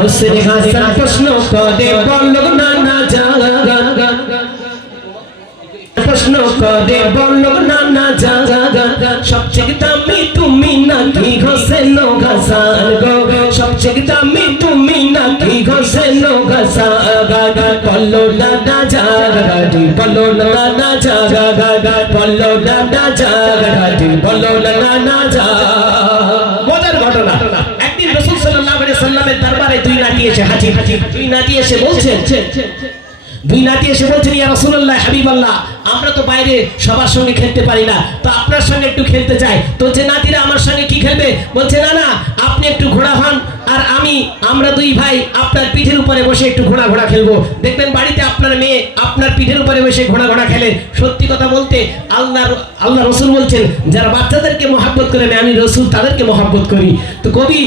হোসেন হাসান প্রশ্ন করে বলো না না যা প্রশ্ন করে বলো না না যা সবচেয়ে দামি তুমি নাকি হোসেন হাসান গো। সবচেয়ে দামি তুমি নাকি হোসেন হাসান বলো না না যা বলো না না যা বলো না না যা বলো না নাতি এসে দুই নাতি এসে বলছেন, দুই নাতি এসে বলছেন, ইয়া রাসূলুল্লাহ, হাবিবাল্লাহ, আমরা তো বাইরে সবার সঙ্গে খেলতে পারি না। তো আপনার সঙ্গে একটু খেলতে চাই। তো যে নাতিরা আমার সঙ্গে কি খেলবে? বলছে, না না, আপনি একটু ঘোড়া হন আর আমি, আমরা দুই ভাই আপনার পিঠের উপরে বসে একটু ঘোড়া ঘোড়া খেলব। দেখবেন বাড়িতে আপনার মেয়ে আপনার পিঠের উপরে বসে ঘোড়া ঘোড়া খেলে। সত্যি কথা বলতে, আল্লাহ আল্লাহ রসুল বলছেন, যারা বাচ্চাদেরকে মহাব্বত করে না আমি রসুল তাদেরকে মহাব্বত করি। তো কবি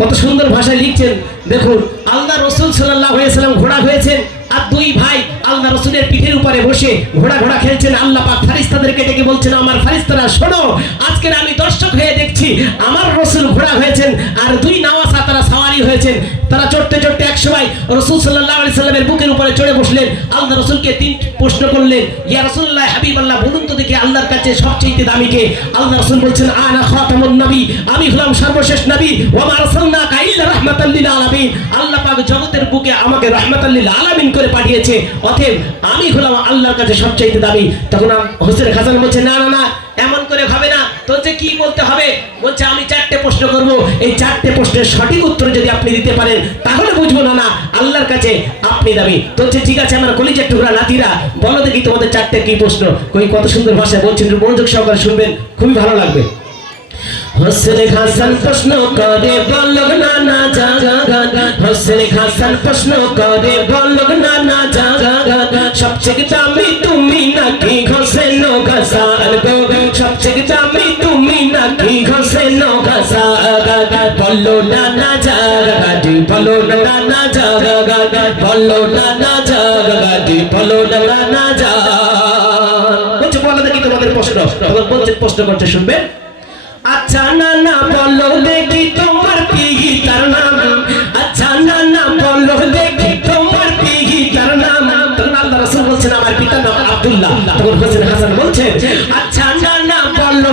কত সুন্দর ভাষায় লিখছেন। দেখুন, আল্লাহ রসুল সাল্লাহ সাল্লাম ঘোড়া হয়েছেন আর দুই ভাই আল্লাহ রসুলের পিঠের উপরে বসে ঘোড়া ঘোড়া খেলছেন। আল্লাহ পাক ফারিস্তাদেরকে ডেকে বলছেন, আমার ফারিস্তারা শোনো, আজকের আমি দর্শক হয়ে দেখছি, আমার রসুল ঘোড়া হয়েছেন আর দুই নাওয়াসা তারা সাওয়ারি হয়েছেন। তারা চড়তে চড়তে এক সময় রসুল সাল্লাহ আলি সাল্লামের বুকের উপরে চড়ে বসলেন। আল্লাহ রসুলকে তিন প্রশ্ন করলেন, ইয়া রসুল্লাহ হাবিব আল্লাহ বলুন তো দেখি আল্লাহর কাছে সবচেয়ে দামিকে আল্লাহ রসুল বলছেন, আনা খাতামুন নবী, আমি হলাম সর্বশেষ নবী, ওয়া মা আরসালনাকা ইল্লা রাহমাতাল লিল আলামিন। আল্লাহ পাক জগতের বুকে আমাকে রাহমাতাল লিল আলামিন করে পাঠিয়েছে, অতএব আমি হলাম আল্লাহর কাছে সবচেয়ে দামি। তখন হোসেন হাসান বলছে, না না না, এমন করে হবে না। তো যে কি বলতে হবে? বলছে, আমি চারটে প্রশ্ন করব। এই চারটে প্রশ্নের সঠিক উত্তর যদি আপনি দিতে পারেন, তাহলে বুঝব না। না আল্লাহর কাছে আপনি দাবি। তো হচ্ছে ঠিক আছে, আমার কলিজের টুকরা নাতিরা, বলো দেখি তোমাদের চারটে কি প্রশ্ন। কই, কত সুন্দর ভাষায় বলছেন মনোযোগ সহকারে শুনবেন, খুবই ভালো লাগবে। হোসেন হাসান প্রশ্ন করে বলল না না যা হোসেন হাসান প্রশ্ন করে বলল না না যা সবচেয়ে দামি তুমি নাকি হোসেন হাসান গো? সবচেয়ে দামি তুমি নাকি হোসেন হাসান বলল না না বলো না না যা বলছে দেখি তোমাদের প্রশ্ন। বলছে, প্রশ্ন শুনবেন আচ্ছা না না বলো দেখি তোমার তার নাম। আচ্ছা না না বলো দেখি তোমার তার নাম। তখন আল্লাহ রাসূল বলছেন, আমার নাম আব্দুল্লাহ। তখন হোসেন হাসান বলছেন আচ্ছা না না বলো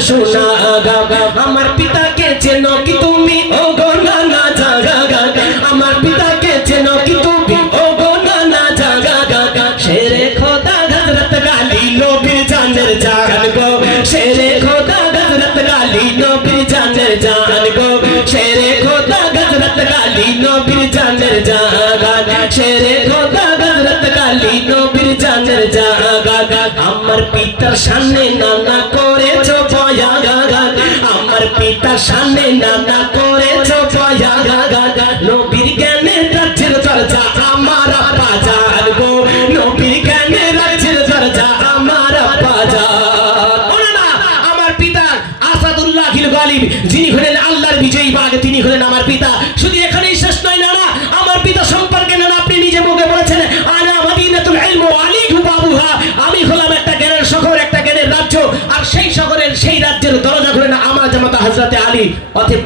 পাতার সুনাম আমার পিতাকে চেনো কি তুমি? ও গো না জাগা গা আমার পিতাকে চেনো কি তুমি? ও গো। না জাগা গা শেরে খোদা জানের জান গো। শেরে খোদা জানের জান গো। শেরে খোদা জানের জান শেরে খোদা আমার পিতার সামনে নানা করেছ গা পিতার সামনে নানা করেছ নবীর জ্ঞানে রাজ্যের চর্চা আমার বাজার গো। নবীর জ্ঞানে রাজ্যের চর্চা আমার ওনারা আমার পিতা আসাদুল্লাহ গালিব, যিনি হলেন আল্লাহর বিজয়ী বাঘ, তিনি হলেন আমার পিতা। শুধু এখানেই জামাতা হযরতে আলী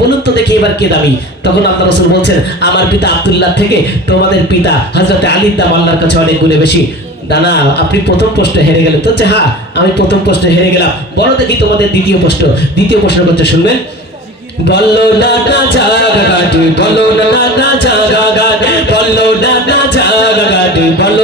বলুন তো দেখি এবার কে দামি। তখন আল্লাহ রাসূল বলছেন আমার পিতা আব্দুল্লাহ থেকে তোমাদের পিতা হযরতে আলীর দাম আল্লাহর কাছে অনেক গুণে বেশি। দানা আপনি প্রথম প্রশ্নে হেরে গেলেন। তো হচ্ছে, হ্যাঁ আমি প্রথম প্রশ্নে হেরে গেলাম। বলো দেখি তোমাদের দ্বিতীয় প্রশ্ন। দ্বিতীয় প্রশ্ন করতে শুনবেন। বলো না না বলো না না বলো না না বলো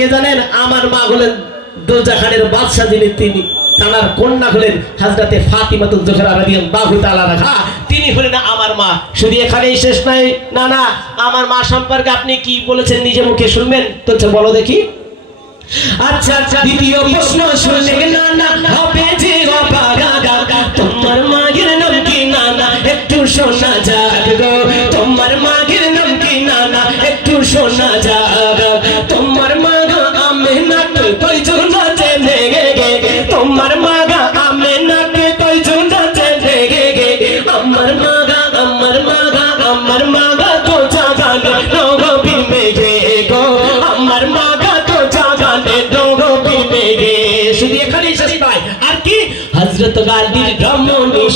আমার জানেন? আমার মা হলেন দোজাখানের বাদশাহ যিনি, তিনি। তানার কন্যা হলেন হাজরাতে ফাতিমাতু জোহরা রাদিয়াল্লাহু তাআলা রাখা তিনি হলেন আমার মা। শুধু এখানেই শেষ নাই। না না, আমার মা সম্পর্কে আপনি কি বলেছেন নিজে মুখে শুনবেন? তো বলো দেখি। আচ্ছা আচ্ছা দ্বিতীয় প্রশ্ন শুনলে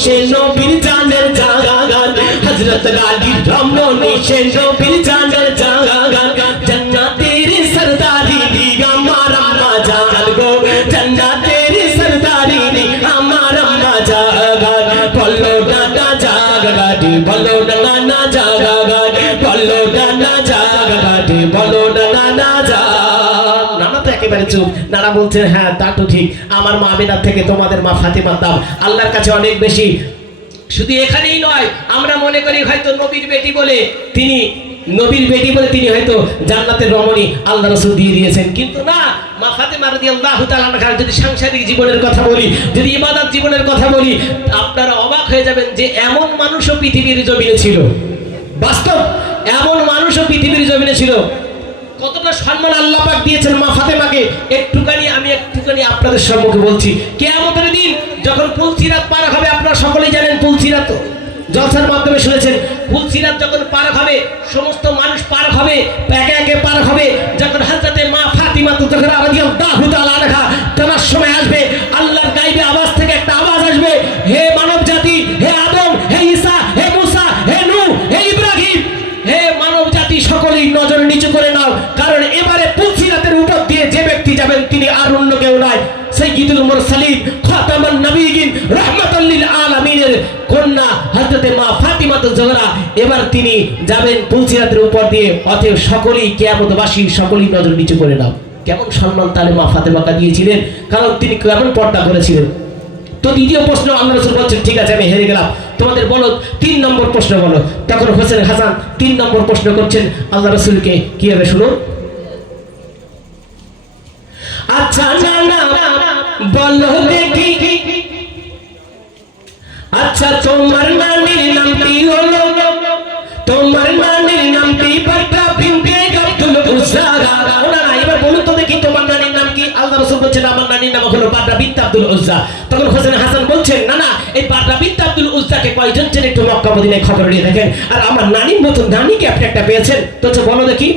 সে নবীর জানের জাগান হযরত গালির রমণী সে নবীর জানের জাগান জান্নাতের সরদারি দি আমার আম্মা জান গো। জান্নাতের সরদারি দি আমার আম্মা জাগান। বলো না জাগাগাটি বলো না চুপ নানা বলছেন হ্যাঁ তা তো ঠিক। আমার মা আমিনার থেকে তোমাদের মা ফাতেমার দাম। আল্লাহর কাছে অনেক বেশি। শুধু এখানেই নয়, আমরা মনে করি হয়তো নবীর বেটি বলে তিনি, নবীর বেটি বলে তিনি হয়তো জান্নাতের রমণী, আল্লাহ রসুল দিয়ে দিয়েছেন। কিন্তু না, মা ফাতেমা রাদিয়াল্লাহু তাআলা যদি সাংসারিক জীবনের কথা বলি, যদি ইবাদত জীবনের কথা বলি, আপনারা অবাক হয়ে যাবেন যে এমন মানুষও পৃথিবীর জমিনে ছিল। বাস্তব, এমন মানুষও পৃথিবীর জমিনে ছিল। কতটা সম্মান আল্লাহ পাক দিয়েছেন মা ফাতেমাকে, একটুখানি আমি একটুখানি আপনাদের সম্মুখে বলছি। কেয়ামতের দিন যখন পুলসিরাত পার হবে, আপনারা সকলেই জানেন পুলসিরাত জলসার মাধ্যমে শুনেছেন পুলসিরাত যখন পার হবে, সমস্ত মানুষ পার হবে কন্যা হযরতে মা ফাতিমা জোহরা, এবার তিনি যাবেন পুলসিরাতের উপর দিয়ে, অতএব সকলেই কিয়ামতবাসী সকলেই নজর নিচু করে নাও। কেমন সম্মান তাহলে মা ফাতেমাকে দিয়েছিলেন? কারণ তিনি কেমন পর্দা করেছিলেন? তো দ্বিতীয় প্রশ্ন আল্লাহ রসুল বলছেন, ঠিক আছে, আমি হেরে গেলাম। তোমাদের বলো, তিন নম্বর প্রশ্ন বলো। তখন হোসেন হাসান তিন নম্বর প্রশ্ন করছেন, আল্লাহ রসুলকে কি হবে শুনুন আচ্ছা না আচ্ছা তোমার নানির নামটি হলো, তোমার নানির নামটি বাটা বিনতে আব্দুল উজ্জারা এবার বলুন তো দেখি তোমার নানির নাম কি? আল্লাহ রাসূল বলছেন, আমার নানির নাম হলো বাটা বিনতে আব্দুল উজ্জা। তখন হোসেন হাসান বলছেন, না না, এই বাটা বিনতে আব্দুল উজ্জাকে কয়জন চেনে একটু মক্কা মদিনায় খবর নিয়ে দেখেন? আর আমার নানির মতন নানিকে আপনি একটা পেয়েছেন? তো বলো দেখি।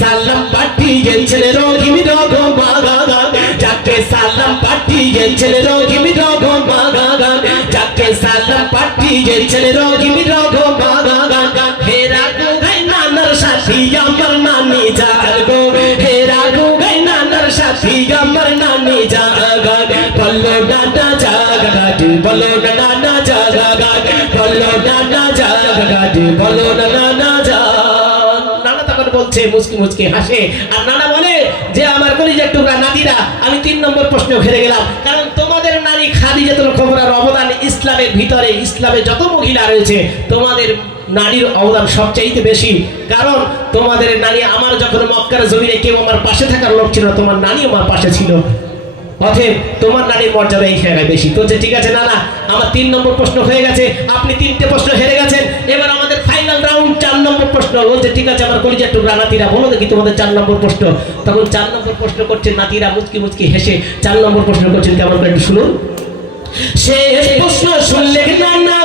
সালাম পাঠিয়েছেন রোগী রোগ মাগাগান যাকে সালাম পাঠিয়েছেন রোগী রোগ মাগাগান যাকে সালাম পাঠিয়েছেন রোগী রোগ মাগাগান হে রাগু গাই নানার সাথী, আমার নানি যার গো। হে রাগু গাই নানার সাথী, আমার নানি জাগান বলো নানা জাগাগান বলো নানা জাগাগান বলো নানা জাগাগান বলো নানা জাগাগান বলছে, মুচকি মুচকি হাসে। আর নানা বলে যে, আমার কলিজার টুকরা নাতিরা, আমি তিন নম্বর প্রশ্ন ঘেরে গেলাম। কারণ তোমাদের নারী খাদিজাতুল কোবরার অবদান ইসলামের ভিতরে, ইসলামে যত মহিলা রয়েছে, তোমাদের নারীর অবদান সবচাইতে বেশি। কারণ তোমাদের নারী আমার যখন মক্কার জমিনে কেউ আমার পাশে থাকার লোক ছিল তোমার নারী আমার পাশে ছিল। অতএব তোমার নারীর মর্যাদা এই জায়গায় বেশি। তো ঠিক আছে না না আমার তিন নম্বর প্রশ্ন হয়ে গেছে, আপনি তিনটে প্রশ্ন প্রশ্ন বলছে, ঠিক আছে, আমার কলিজার টুকরা নাতিরা, বলো দেখি তোমাদের চার নম্বর প্রশ্ন। তখন চার নম্বর প্রশ্ন করছে নাতিরা মুচকি মুচকি হেসে, চার নম্বর প্রশ্ন করছেন কেমন করে একটু শুনুন। শেষ প্রশ্ন শুনলে না না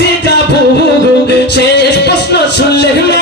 যে যাব শেষ প্রশ্ন শুনলে না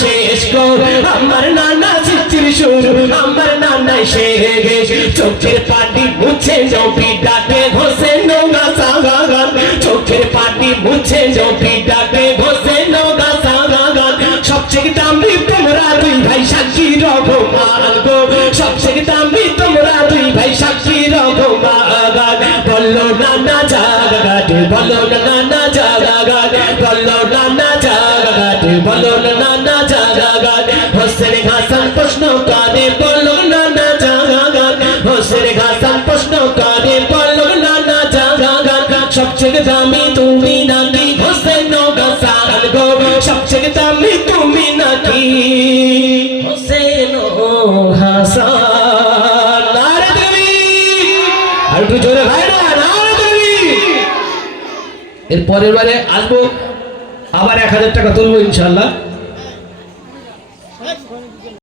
শেষ গো আমার নানা সৃষ্টির শুরু আমার নানাই শেষ চোখের পাটি মুছে জপি ডাকে ঘষে নোগা সাগা গান চোখের পাটি মুছে জপি ডাকে ঘষে নোগা সাগা গান সবচেয়ে দামি তোমরা দুই ভাই সাক্ষী রঘুমান গো। সবচেয়ে দামি তোমরা দুই ভাই সাক্ষী রঘো রঘুমান বলল, নানা জাগাট বলল, নানা জাগাট বলল, নানা জাগাট বলল সবচেয়ে দামি তুমি নাকি? হোসেন গাসাল গো সবচেয়ে দামি তুমি নাকি? হোসেন হাসান আর একটু জোরে না, নারে দেবী! এর পরের বারে আসব, আবার এক হাজার টাকা তুলবো ইনশাল্লাহ